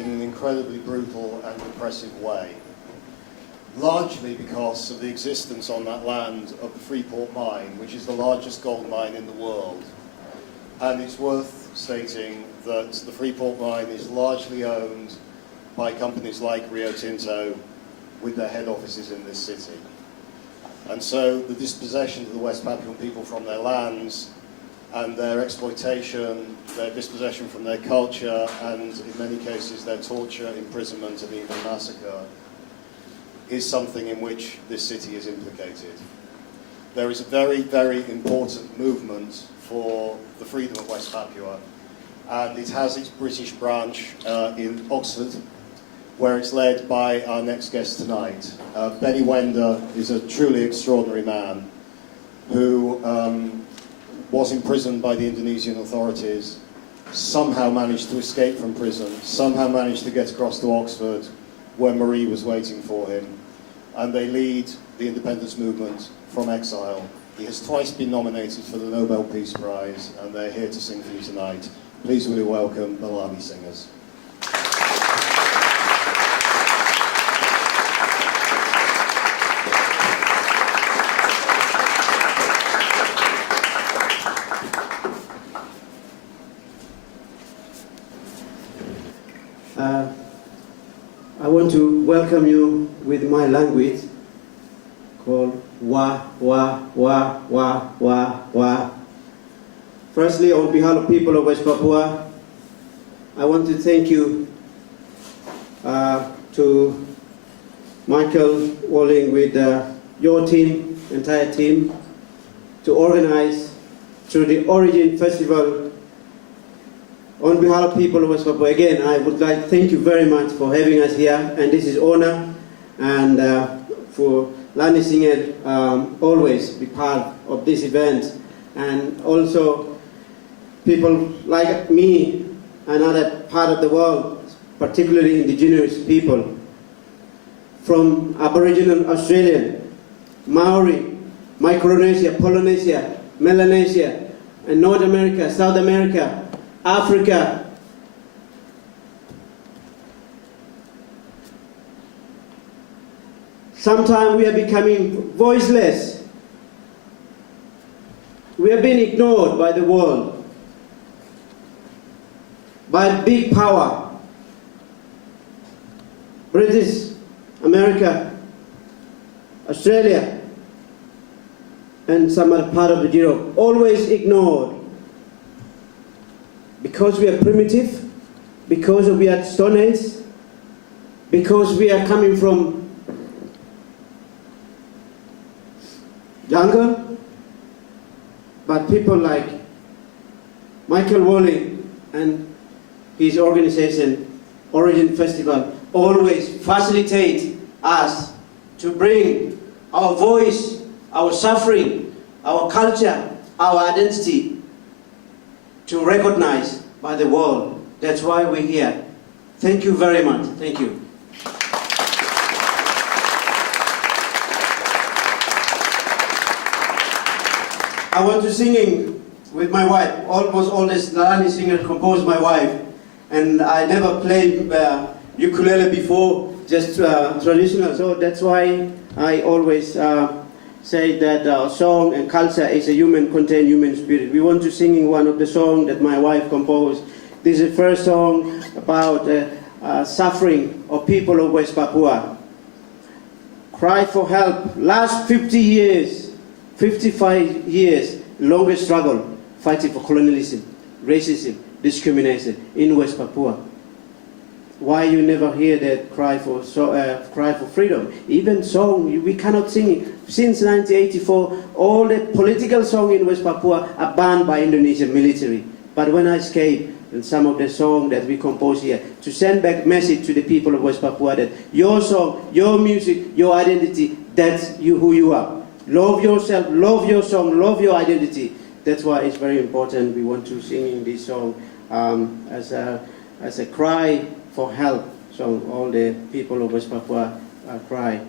in an incredibly brutal and repressive way, largely because of the existence on that land of the Freeport mine, which is the largest gold mine in the world. And it's worth stating that the Freeport mine is largely owned by companies like Rio Tinto, with their head offices in this city. And so the dispossession of the West Papuan people from their lands and their exploitation, their dispossession from their culture, and in many cases their torture, imprisonment, and even massacre, is something in which this city is implicated. There is a very, very important movement for the freedom of West Papua, and it has its British branch in Oxford, where it's led by our next guest tonight. Benny Wender is a truly extraordinary man who was imprisoned by the Indonesian authorities, somehow managed to escape from prison, somehow managed to get across to Oxford, where Marie was waiting for him, and they lead the independence movement from exile. He has twice been nominated for the Nobel Peace Prize, and they're here to sing for you tonight. Please will you welcome the Lani Singers. I want to welcome you with my language called Wa, Wa, Wa, Wa, Wa, Wa. Firstly, on behalf of people of West Papua, I want to thank you to Michael Walling with your team, entire team, to organize through the Origin Festival. On behalf of people of West Papua, again, I would like to thank you very much for having us here, and this is honor, and for Lani Singers always be part of this event, and also people like me and other part of the world, particularly indigenous people, from Aboriginal Australia, Maori, Micronesia, Polynesia, Melanesia, and North America, South America, Africa. Sometimes we are becoming voiceless. We are being ignored by the world, by big power. British, America, Australia, and some other part of Europe, always ignored. Because we are primitive, because we are Stone Age, because we are coming from jungle, but people like Michael Walling and his organization, Origin Festival, always facilitate us to bring our voice, our suffering, our culture, our identity to recognize by the world. That's why we're here. Thank you very much. Thank you. I want to singing with my wife. Almost all this Lani Singers composed my wife, and I never played ukulele before, just traditional. So that's why I always say that song and culture is a contain human spirit. We want to sing one of the songs that my wife composed. This is the first song about suffering of people of West Papua. Cry for help. Last 50 years, 55 years, longest struggle fighting for colonialism, racism, discrimination in West Papua. Why you never hear that cry for freedom? Even song, we cannot sing it. Since 1984, all the political songs in West Papua are banned by Indonesian military. But when I escape, and some of the songs that we compose here, to send back message to the people of West Papua that your song, your music, your identity, that's who you are. Love yourself, love your song, love your identity. That's why it's very important. We want to sing this song as a cry for help. So all the people of West Papua cry.